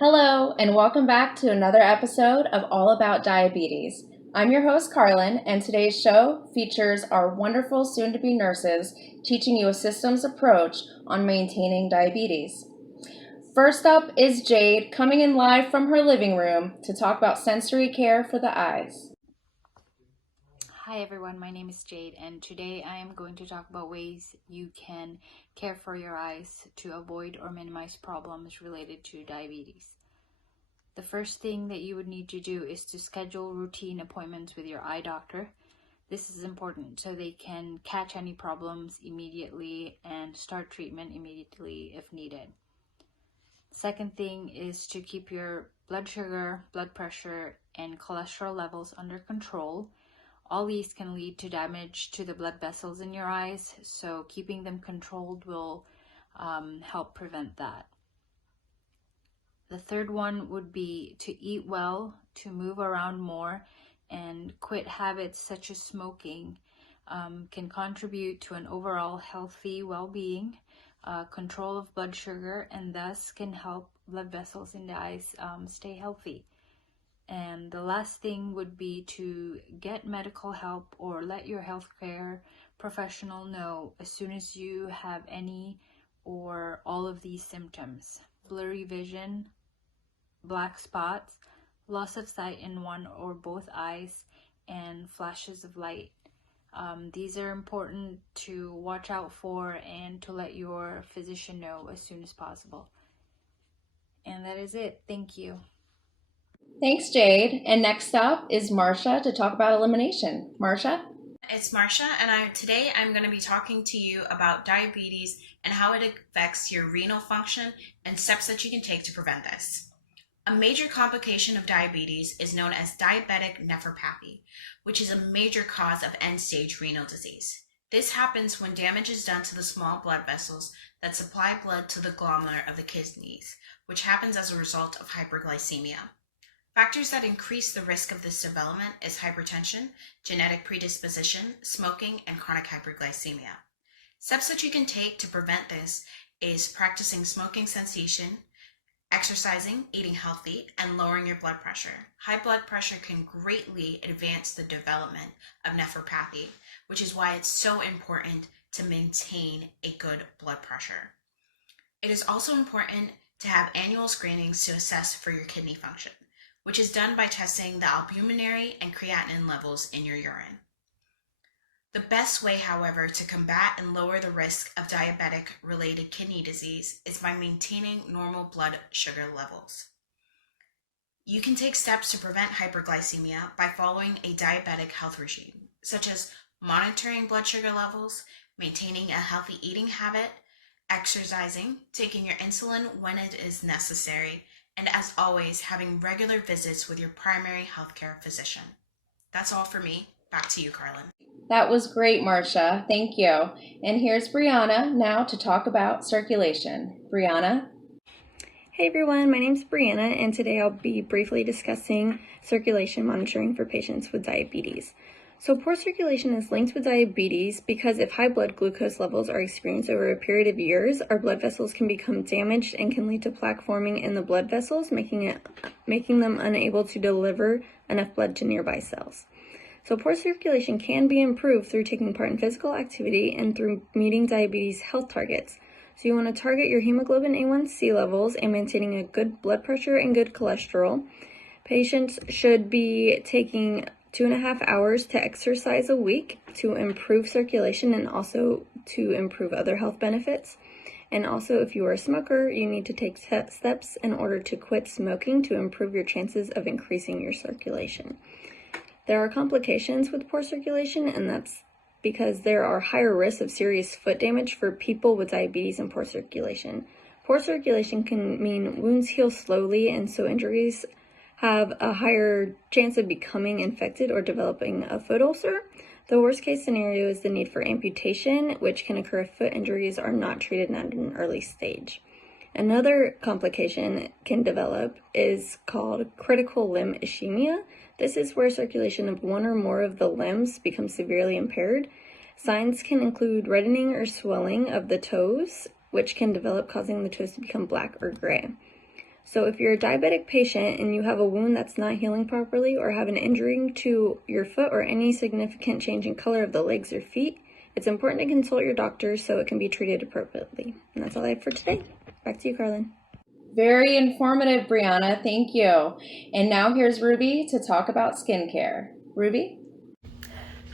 Hello, and welcome back to another episode of All About Diabetes. I'm your host, Carlin, and today's show features our wonderful soon-to-be nurses teaching you a systems approach on maintaining diabetes. First up is Jade, coming in live from her living room to talk about sensory care for the eyes. Hi everyone, my name is Jade, and today I am going to talk about ways you can care for your eyes to avoid or minimize problems related to diabetes. The first thing that you would need to do is to schedule routine appointments with your eye doctor. This is important so they can catch any problems immediately and start treatment immediately if needed. Second thing is to keep your blood sugar, blood pressure, and cholesterol levels under control. All these can lead to damage to the blood vessels in your eyes, so keeping them controlled will help prevent that. The third one would be to eat well, to move around more, and quit habits such as smoking can contribute to an overall healthy well-being, control of blood sugar, and thus can help blood vessels in the eyes stay healthy. And the last thing would be to get medical help or let your healthcare professional know as soon as you have any or all of these symptoms: blurry vision, black spots, loss of sight in one or both eyes, and flashes of light. These are important to watch out for and to let your physician know as soon as possible. And that is it. Thank you. Thanks, Jade. And next up is Marcia to talk about elimination. Marcia? It's Marcia, and today I'm going to be talking to you about diabetes and how it affects your renal function and steps that you can take to prevent this. A major complication of diabetes is known as diabetic nephropathy, which is a major cause of end-stage renal disease. This happens when damage is done to the small blood vessels that supply blood to the glomerular of the kidneys, which happens as a result of hyperglycemia. Factors that increase the risk of this development is hypertension, genetic predisposition, smoking, and chronic hyperglycemia. Steps that you can take to prevent this is practicing smoking cessation, exercising, eating healthy, and lowering your blood pressure. High blood pressure can greatly advance the development of nephropathy, which is why it's so important to maintain a good blood pressure. It is also important to have annual screenings to assess for your kidney function, which is done by testing the albuminary and creatinine levels in your urine. The best way, however, to combat and lower the risk of diabetic-related kidney disease is by maintaining normal blood sugar levels. You can take steps to prevent hyperglycemia by following a diabetic health regime, such as monitoring blood sugar levels, maintaining a healthy eating habit, exercising, taking your insulin when it is necessary, and as always, having regular visits with your primary healthcare physician. That's all for me. Back to you, Carlin. That was great, Marcia. Thank you. And here's Brianna now to talk about circulation. Brianna? Hey everyone, my name is Brianna, and today I'll be briefly discussing circulation monitoring for patients with diabetes. So poor circulation is linked with diabetes because if high blood glucose levels are experienced over a period of years, our blood vessels can become damaged and can lead to plaque forming in the blood vessels, making them unable to deliver enough blood to nearby cells. So poor circulation can be improved through taking part in physical activity and through meeting diabetes health targets. So you want to target your hemoglobin A1C levels and maintaining a good blood pressure and good cholesterol. Patients should be taking 2.5 hours to exercise a week to improve circulation and also to improve other health benefits. And also, if you are a smoker, you need to take steps in order to quit smoking to improve your chances of increasing your circulation. There are complications with poor circulation, and that's because there are higher risks of serious foot damage for people with diabetes and poor circulation. Poor circulation can mean wounds heal slowly, and so injuries have a higher chance of becoming infected or developing a foot ulcer. The worst case scenario is the need for amputation, which can occur if foot injuries are not treated at an early stage. Another complication can develop is called critical limb ischemia. This is where circulation of one or more of the limbs becomes severely impaired. Signs can include reddening or swelling of the toes, which can develop, causing the toes to become black or gray. So if you're a diabetic patient and you have a wound that's not healing properly or have an injury to your foot or any significant change in color of the legs or feet, it's important to consult your doctor so it can be treated appropriately. And that's all I have for today. Back to you, Carlin. Very informative, Brianna. Thank you. And now here's Ruby to talk about skincare. Ruby?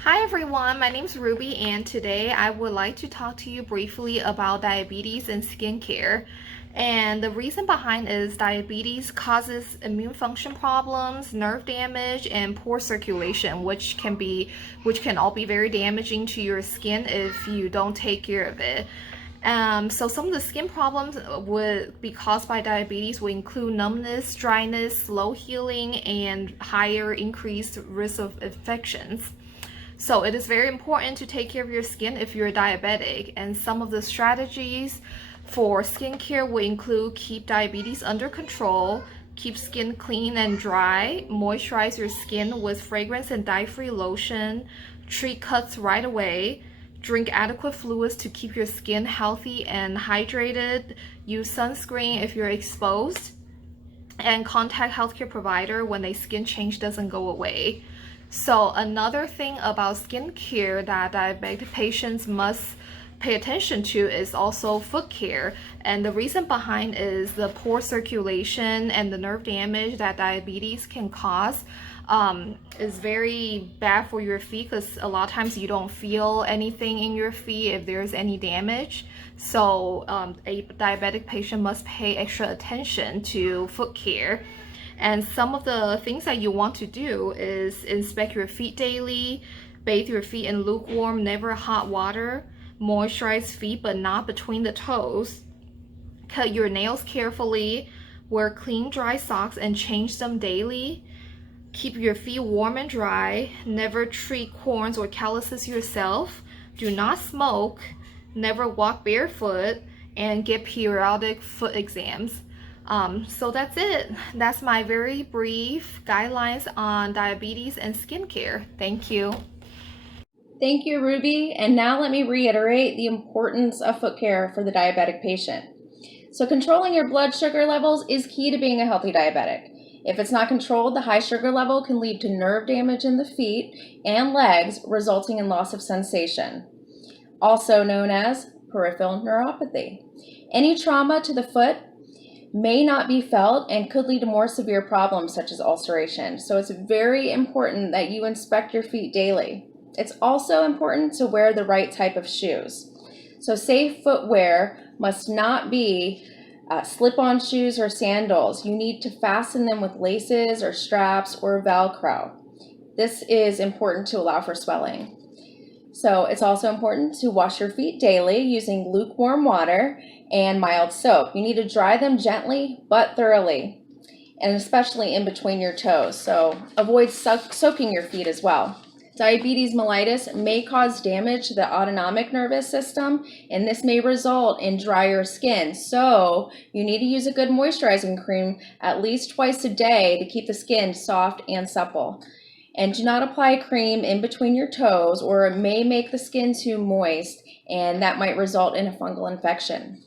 Hi everyone, my name is Ruby and today I would like to talk to you briefly about diabetes and skincare. And the reason behind is diabetes causes immune function problems, nerve damage, and poor circulation, which can all be very damaging to your skin if you don't take care of it. So some of the skin problems would be caused by diabetes will include numbness, dryness, slow healing, and higher increased risk of infections. So it is very important to take care of your skin if you're diabetic, and some of the strategies for skincare will include keep diabetes under control, keep skin clean and dry, moisturize your skin with fragrance and dye-free lotion, treat cuts right away, drink adequate fluids to keep your skin healthy and hydrated, use sunscreen if you're exposed, and contact healthcare provider when a skin change doesn't go away. So another thing about skincare that diabetic patients must pay attention to is also foot care, and the reason behind is the poor circulation and the nerve damage that diabetes can cause is very bad for your feet, because a lot of times you don't feel anything in your feet if there's any damage. So a diabetic patient must pay extra attention to foot care. And some of the things that you want to do is inspect your feet daily, bathe your feet in lukewarm, never hot water, moisturize feet but not between the toes, cut your nails carefully, wear clean dry socks and change them daily, keep your feet warm and dry, never treat corns or calluses yourself, do not smoke, never walk barefoot, and get periodic foot exams. So that's it. That's my very brief guidelines on diabetes and skincare. Thank you. Thank you, Ruby. And now let me reiterate the importance of foot care for the diabetic patient. So controlling your blood sugar levels is key to being a healthy diabetic. If it's not controlled, the high sugar level can lead to nerve damage in the feet and legs, resulting in loss of sensation, also known as peripheral neuropathy. Any trauma to the foot may not be felt and could lead to more severe problems such as ulceration. So it's very important that you inspect your feet daily. It's also important to wear the right type of shoes. So safe footwear must not be slip-on shoes or sandals. You need to fasten them with laces or straps or Velcro. This is important to allow for swelling. So it's also important to wash your feet daily using lukewarm water and mild soap. You need to dry them gently but thoroughly, and especially in between your toes. So avoid soaking your feet as well. Diabetes mellitus may cause damage to the autonomic nervous system, and this may result in drier skin. So you need to use a good moisturizing cream at least twice a day to keep the skin soft and supple. And do not apply cream in between your toes, or it may make the skin too moist, and that might result in a fungal infection.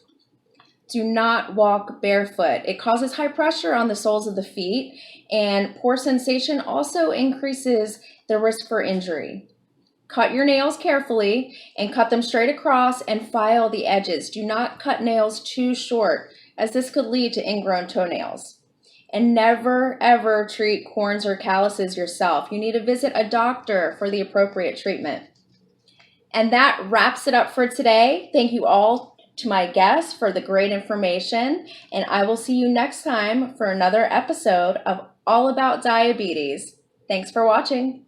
Do not walk barefoot. It causes high pressure on the soles of the feet, and poor sensation also increases the risk for injury. Cut your nails carefully and cut them straight across and file the edges. Do not cut nails too short, as this could lead to ingrown toenails. And never ever treat corns or calluses yourself. You need to visit a doctor for the appropriate treatment. And that wraps it up for today. Thank you all to my guests for the great information, and I will see you next time for another episode of All About Diabetes. Thanks for watching.